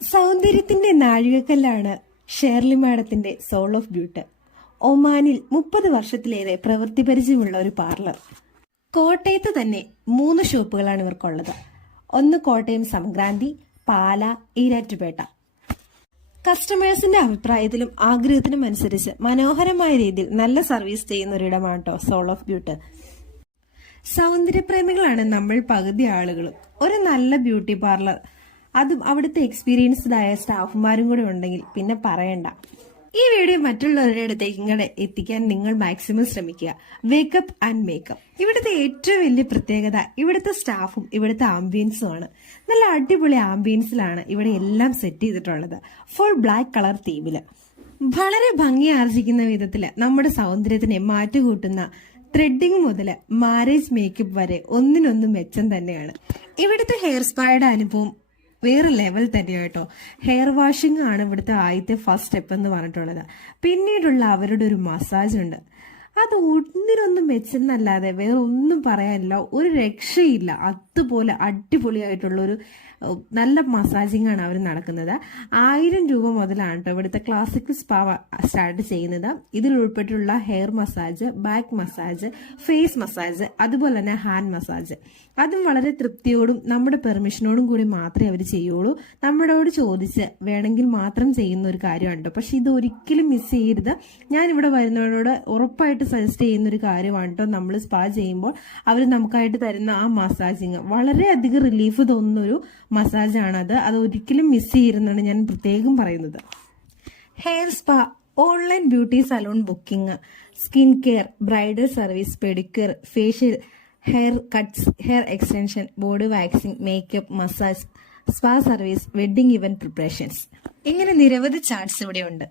സൗന്ദര്യത്തിന്റെ നാഴികക്കല്ലാണ് ഷേർലി മാഡത്തിന്റെ soul of ബ്യൂട്ട് ഒമാനിൽ മുപ്പത് വർഷത്തിലേറെ പ്രവൃത്തി പരിചയമുള്ള ഒരു പാർലർ കോട്ടയത്ത് തന്നെ മൂന്ന് ഷോപ്പുകളാണ് ഇവർക്കുള്ളത്. ഒന്ന് കോട്ടയം സംക്രാന്തി പാല ഈരാറ്റുപേട്ട. കസ്റ്റമേഴ്സിന്റെ അഭിപ്രായത്തിലും ആഗ്രഹത്തിനും അനുസരിച്ച് മനോഹരമായ രീതിയിൽ നല്ല സർവീസ് ചെയ്യുന്ന ഒരിടമാണ് കേട്ടോ സോൾ ഓഫ് ബ്യൂട്ട് സൗന്ദര്യപ്രേമികളാണ് നമ്മൾ പകുതി ആളുകളും. ഒരു നല്ല ബ്യൂട്ടി പാർലർ അതും അവിടുത്തെ എക്സ്പീരിയൻസ്ഡ് ആയ സ്റ്റാഫുമാരും കൂടെ ഉണ്ടെങ്കിൽ പിന്നെ പറയണ്ട. ഈ വീഡിയോ മറ്റുള്ളവരുടെ അടുത്തേക്ക് ഇങ്ങനെ എത്തിക്കാൻ നിങ്ങൾ മാക്സിമം ശ്രമിക്കുക. വേക്കപ്പ് ആൻഡ് മേക്കപ്പ് ഇവിടുത്തെ ഏറ്റവും വലിയ പ്രത്യേകത ഇവിടുത്തെ സ്റ്റാഫും ഇവിടുത്തെ ആംബിയൻസും ആണ്. നല്ല അടിപൊളി ആംബിയൻസിലാണ് ഇവിടെ എല്ലാം സെറ്റ് ചെയ്തിട്ടുള്ളത്. ഫുൾ ബ്ലാക്ക് കളർ തീമിൽ വളരെ ഭംഗി ആർജിക്കുന്ന വിധത്തിൽ നമ്മുടെ സൗന്ദര്യത്തിനെ മാറ്റുകൂട്ടുന്ന ത്രെഡിങ് മുതൽ മാരേജ് മേക്കപ്പ് വരെ ഒന്നിനൊന്നും മെച്ചം തന്നെയാണ്. ഇവിടുത്തെ ഹെയർ സ്പായുടെ അനുഭവം വേറെ ലെവൽ തന്നെയാണ് കേട്ടോ ഹെയർ വാഷിംഗ് ആണ് ഇവിടുത്തെ ആദ്യത്തെ ഫസ്റ്റ് സ്റ്റെപ്പ് എന്ന് പറഞ്ഞിട്ടുള്ളത്. പിന്നീടുള്ള അവരുടെ ഒരു മസാജ് ഉണ്ട്. അത് ഒന്നിനൊന്നും മെച്ചെന്നല്ലാതെ വേറെ ഒന്നും പറയാനില്ല. ഒരു രക്ഷയില്ല. അതുപോലെ അടിപൊളിയായിട്ടുള്ള ഒരു നല്ല മസാജിങ് ആണ് അവർ നടക്കുന്നത്. ആയിരം രൂപ മുതലാണ് കേട്ടോ ഇവിടുത്തെ ക്ലാസിക്കൽ സ്പാ സ്റ്റാർട്ട് ചെയ്യുന്നത്. ഇതിൽ ഉൾപ്പെട്ടിട്ടുള്ള hair massage back massage face massage അതുപോലെ തന്നെ ഹാൻഡ് മസാജ് അതും വളരെ തൃപ്തിയോടും നമ്മുടെ പെർമിഷനോടും കൂടി മാത്രമേ അവർ ചെയ്യുള്ളൂ. നമ്മളോട് ചോദിച്ച് വേണമെങ്കിൽ മാത്രം ചെയ്യുന്ന ഒരു കാര്യമാണ് കേട്ടോ പക്ഷെ ഇത് ഒരിക്കലും മിസ് ചെയ്യരുത്. ഞാൻ ഇവിടെ വരുന്നവരോട് ഉറപ്പായിട്ട് സജസ്റ്റ് ചെയ്യുന്ന ഒരു കാര്യമാണ് കേട്ടോ നമ്മൾ സ്പാ ചെയ്യുമ്പോൾ അവർ നമുക്കായിട്ട് തരുന്ന ആ മസാജിങ് വളരെയധികം റിലീഫ് തോന്നുന്ന ഒരു മസാജാണത് അത് ഒരിക്കലും മിസ് ചെയ്യരുതെന്നാണ് ഞാൻ പ്രത്യേകം പറയുന്നത്. Hair spa online beauty salon booking skin care bridal service pedicure facial hair cuts hair extension body waxing makeup massage spa service wedding event preparations ഇങ്ങനെ നിരവധി ചാർട്ട്സ് ഇവിടെ ഉണ്ട്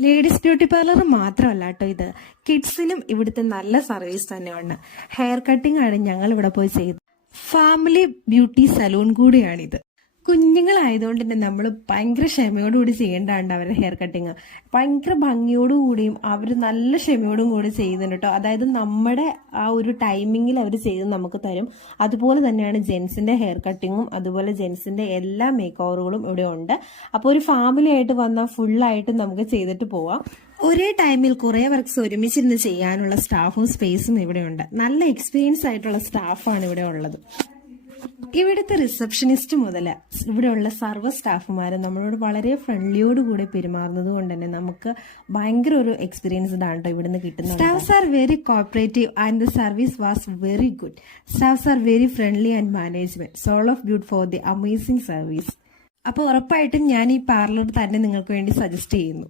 ലേഡീസ് ബ്യൂട്ടി പാർലർ മാത്രമല്ല കേട്ടോ ഇത്. കിഡ്സിനും ഇവിടുത്തെ നല്ല സർവീസ് തന്നെയാണ്. ഹെയർ കട്ടിംഗ് ആണ് ഞങ്ങൾ ഇവിടെ പോയി ചെയ്തത്. ഫാമിലി ബ്യൂട്ടി സലൂൺ കൂടിയാണിത്. കുഞ്ഞുങ്ങളായതുകൊണ്ട് തന്നെ നമ്മൾ ഭയങ്കര ക്ഷമയോടുകൂടി ചെയ്യേണ്ടതാണ് അവരുടെ ഹെയർ കട്ടിങ് ഭയങ്കര ഭംഗിയോടുകൂടിയും അവർ നല്ല ക്ഷമയോടും കൂടി ചെയ്യുന്നുണ്ട് കേട്ടോ അതായത് നമ്മുടെ ആ ഒരു ടൈമിങ്ങിൽ അവർ ചെയ്ത് നമുക്ക് തരും. അതുപോലെ തന്നെയാണ് ജെൻസിന്റെ ഹെയർ കട്ടിങ്ങും അതുപോലെ ജെൻസിന്റെ എല്ലാ മേക്ക് ഓവറുകളും ഇവിടെ ഉണ്ട്. അപ്പോൾ ഒരു ഫാമിലി ആയിട്ട് വന്നാൽ ഫുള്ളായിട്ട് നമുക്ക് ചെയ്തിട്ട് പോവാം. ഒരേ ടൈമിൽ കുറേ വർക്ക്സ് ഒരുമിച്ചിരുന്ന് ചെയ്യാനുള്ള സ്റ്റാഫും സ്പേസും ഇവിടെ ഉണ്ട്. നല്ല എക്സ്പീരിയൻസ് ആയിട്ടുള്ള സ്റ്റാഫാണ് ഇവിടെ ഉള്ളത്. ഇവിടുത്തെ റിസപ്ഷനിസ്റ്റ് മുതൽ ഇവിടെയുള്ള സർവ സ്റ്റാഫുമാരും നമ്മളോട് വളരെ ഫ്രണ്ട്ലിയോടുകൂടി പെരുമാറുന്നത് കൊണ്ട് തന്നെ നമുക്ക് ഭയങ്കര ഒരു എക്സ്പീരിയൻസ്ഡ് ആണ് കേട്ടോ ഇവിടുന്ന് കിട്ടുന്നത്. Staffs are very cooperative and the service was very good staffs are very friendly and management soul of beauty for the amazing service അപ്പോൾ ഉറപ്പായിട്ടും ഞാൻ ഈ പാർലർ തന്നെ നിങ്ങൾക്ക് വേണ്ടി സജസ്റ്റ് ചെയ്യുന്നു.